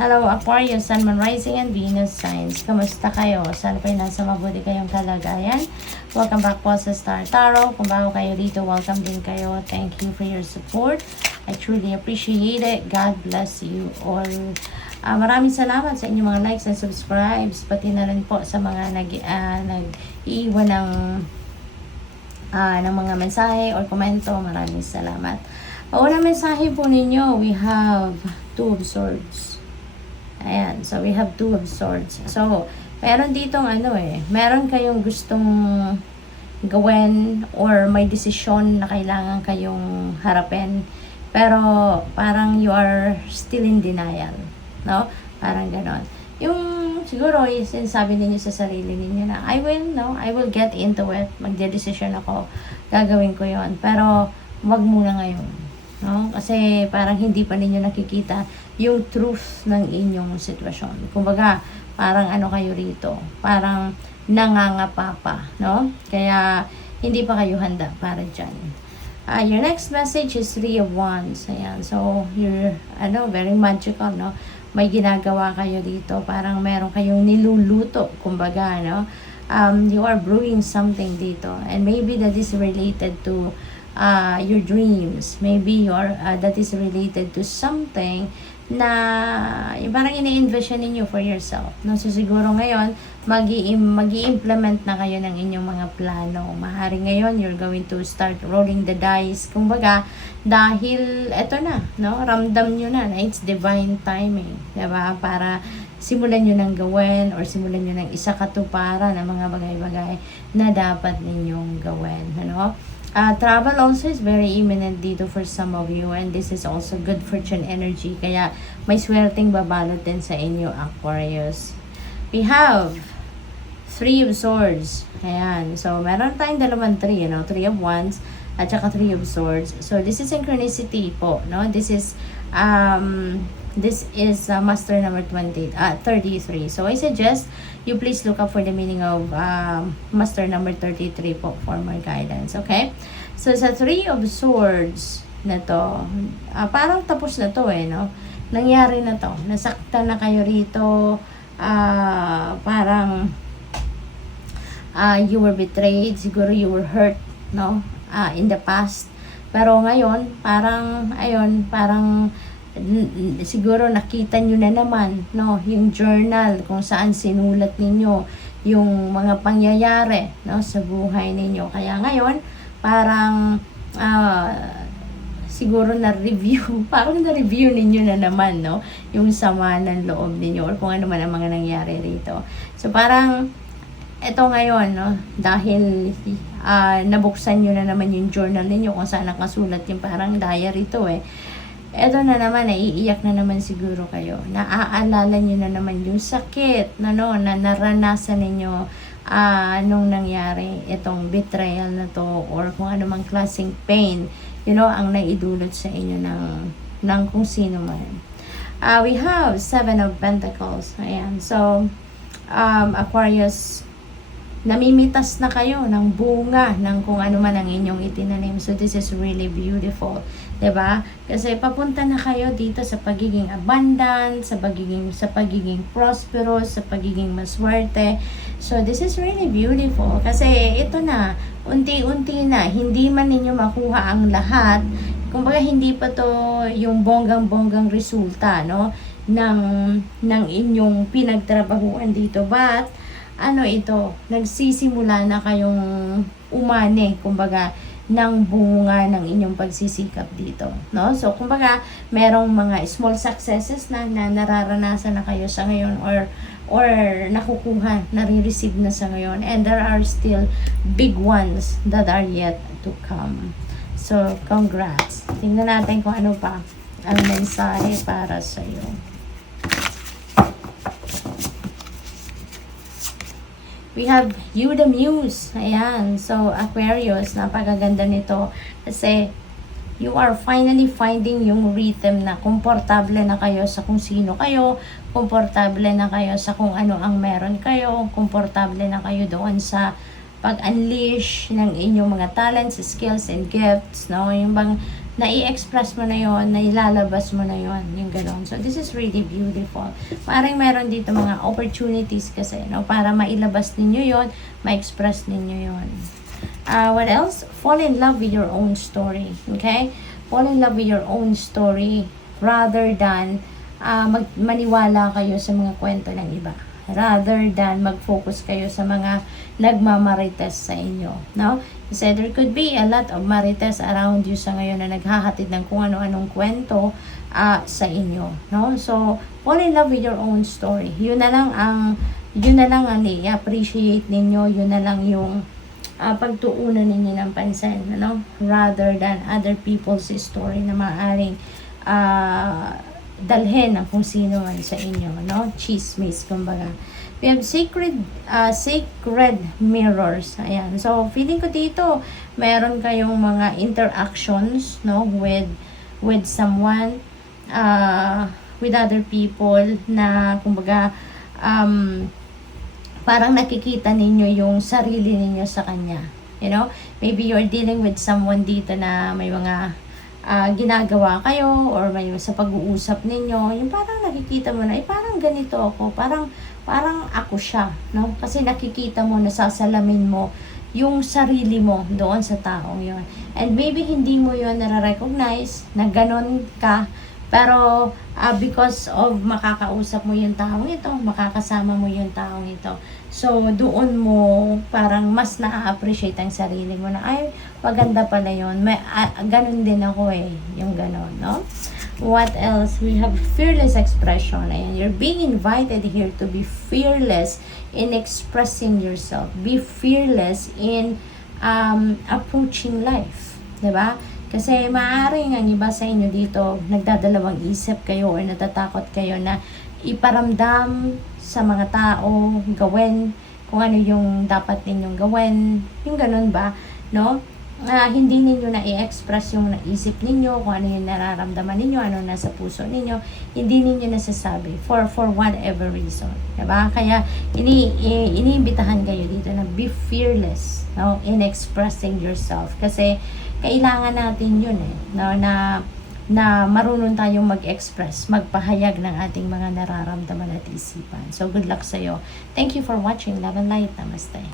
Hello Aquarius, Sun, Moon, Rising, and Venus signs. Kamusta kayo? Sana po nasa mabuti kayong kalagayan. Welcome back po sa Star Tarot. Kung bago kayo dito, welcome din kayo. Thank you for your support. I truly appreciate it. God bless you all. Maraming salamat sa inyong mga likes and subscribes. Pati na rin po sa mga nag-iiwan ng mga mensahe or komento. Maraming salamat. Unang mensahe po ninyo, we have Two of Swords. Ayan, so we have Two of Swords. So, meron ditong meron kayong gustong gawin or may desisyon na kailangan kayong harapin. Pero, parang you are still in denial. No? Parang ganon. Yung, siguro, sinasabi ninyo sa sarili ninyo na, I will get into it. Magde-decision ako. Gagawin ko yon. Pero, wag muna ngayon. No? Kasi parang hindi pa ninyo nakikita yung truth ng inyong sitwasyon. Kumbaga, parang kayo rito. Parang nangangapa pa. No? Kaya, hindi pa kayo handa para dyan. Your next message is Three of Wands. Ayan. So, you're, very magical, no? May ginagawa kayo dito. Parang meron kayong niluluto. Kumbaga, no? You are brewing something dito. And maybe that is related to your dreams. Maybe that is related to something na parang ini-envision ninyo for yourself. No? So siguro ngayon, mag-i-implement na kayo ng inyong mga plano. Mahari ngayon, you're going to start rolling the dice. Kumbaga, dahil eto na, no? Ramdam nyo na it's divine timing. Diba? Para simulan nyo nang gawin or simulan nyo nang isakatuparan ng mga bagay-bagay na dapat ninyong gawin. Ano? Travel also is very imminent dito for some of you, and this is also good fortune energy, kaya may swerteng babalot din sa inyo, Aquarius. We have Three of Swords. Ayan. So, meron tayong dalawang three, Three of Wands at saka Three of Swords. So, this is synchronicity po, no? This is master number 33. So, I suggest you please look up for the meaning of master number 33 po for more guidance. Okay? So, sa Three of Swords na to, parang tapos na to no? Nangyari na to. Nasaktan na kayo rito. Parang you were betrayed. Siguro you were hurt, no? In the past. Pero ngayon, parang siguro nakita nyo na naman, no, yung journal kung saan sinulat ninyo yung mga pangyayari, no, sa buhay ninyo. Kaya ngayon, parang siguro na-review, parang na-review ninyo na naman, no, yung sama ng loob ninyo or kung ano man ang mga nangyari rito. So parang eto ngayon, no, dahil nabuksan nyo na naman yung journal ninyo kung saan nakasulat yung parang diary to eto na naman, naiiyak na naman siguro kayo. Naaalala nyo na naman yung sakit na naranasan ninyo nung nangyari itong betrayal na to or kung ano mang klaseng pain, ang naidulot sa inyo ng kung sino man. We have Seven of Pentacles. Ayan. So, Aquarius, namimitas na kayo ng bunga ng kung ano man ang inyong itinanim. So, this is really beautiful. 'Di ba? Kasi papunta na kayo dito sa pagiging abundant, sa pagiging prosperous, sa pagiging maswerte. So, this is really beautiful. Kasi ito na, unti-unti na, hindi man ninyo makuha ang lahat. Kumbaga, hindi pa to yung bonggang-bonggang resulta, no? ng inyong pinagtrabahuan dito. But, ito, nagsisimula na kayong umani, kumbaga, ng bunga ng inyong pagsisikap dito, no? So, kumbaga, merong mga small successes na nararanasan na kayo sa ngayon or nakukuha, nare-receive na sa ngayon, and there are still big ones that are yet to come. So, congrats. Tingnan natin kung ano pa ang mensahe para sa iyo. We have You the Muse. Ayan. So, Aquarius, napakaganda nito. Kasi, you are finally finding yung rhythm na komportable na kayo sa kung sino kayo, komportable na kayo sa kung ano ang meron kayo, komportable na kayo doon sa pag-unleash ng inyong mga talents, skills, and gifts, no? Yung bang na i-express mo na yon, na ilalabas mo na yon, yung gano'n. So, this is really beautiful. Parang meron dito mga opportunities kasi, no? Para mailabas ninyo yon, ma-express ninyo yon. What else? Fall in love with your own story. Okay? Fall in love with your own story rather than maniwala kayo sa mga kwento ng iba. Rather than mag-focus kayo sa mga nagmamarites sa inyo. No? Kasi there could be a lot of marites around you sa ngayon na naghahatid ng kung ano-anong kwento sa inyo. No? So, fall in love with your own story. Yun na lang ang i-appreciate ninyo. Yun na lang yung pagtuunan ninyo ng pansin. No? Rather than other people's story na maaaring dalhin ng kung sino man sa inyo, no? Chismis, kumbaga. We have sacred mirrors. Ayan. So, feeling ko dito, meron kayong mga interactions, no? With someone, with other people, na, kumbaga, parang nakikita ninyo yung sarili ninyo sa kanya. You know? Maybe you're dealing with someone dito na may mga ginagawa kayo or may sa pag-uusap ninyo, yung parang nakikita mo na, parang ganito ako, parang ako siya, no? Kasi nakikita mo, nasasalamin mo yung sarili mo doon sa taong yon. And maybe hindi mo yon nare-recognize na ganon ka, pero because of makakausap mo yung taong ito, makakasama mo yung taong ito. So, doon mo parang mas na-appreciate ang sarili mo na, ay, maganda pala yun. Ganon din ako yung ganon, no? What else? We have fearless expression. Ayan, you're being invited here to be fearless in expressing yourself. Be fearless in approaching life. Diba? Kasi maaaring ang iba sa inyo dito, nagdadalawang isip kayo or natatakot kayo na iparamdam sa mga tao, gawin kung ano yung dapat ninyong gawin. Yung ganun ba? No? Hindi ninyo na i-express yung naisip ninyo, kung ano yung nararamdaman ninyo, ano nasa puso ninyo, hindi ninyo nasasabi for whatever reason. Diba? Kaya iniimbitahan kayo dito na be fearless, no, in expressing yourself. Kasi kailangan natin yun no, na marunong tayong mag-express, magpahayag ng ating mga nararamdaman at isipan. So good luck sa'yo. Thank you for watching. Love and light. Namaste.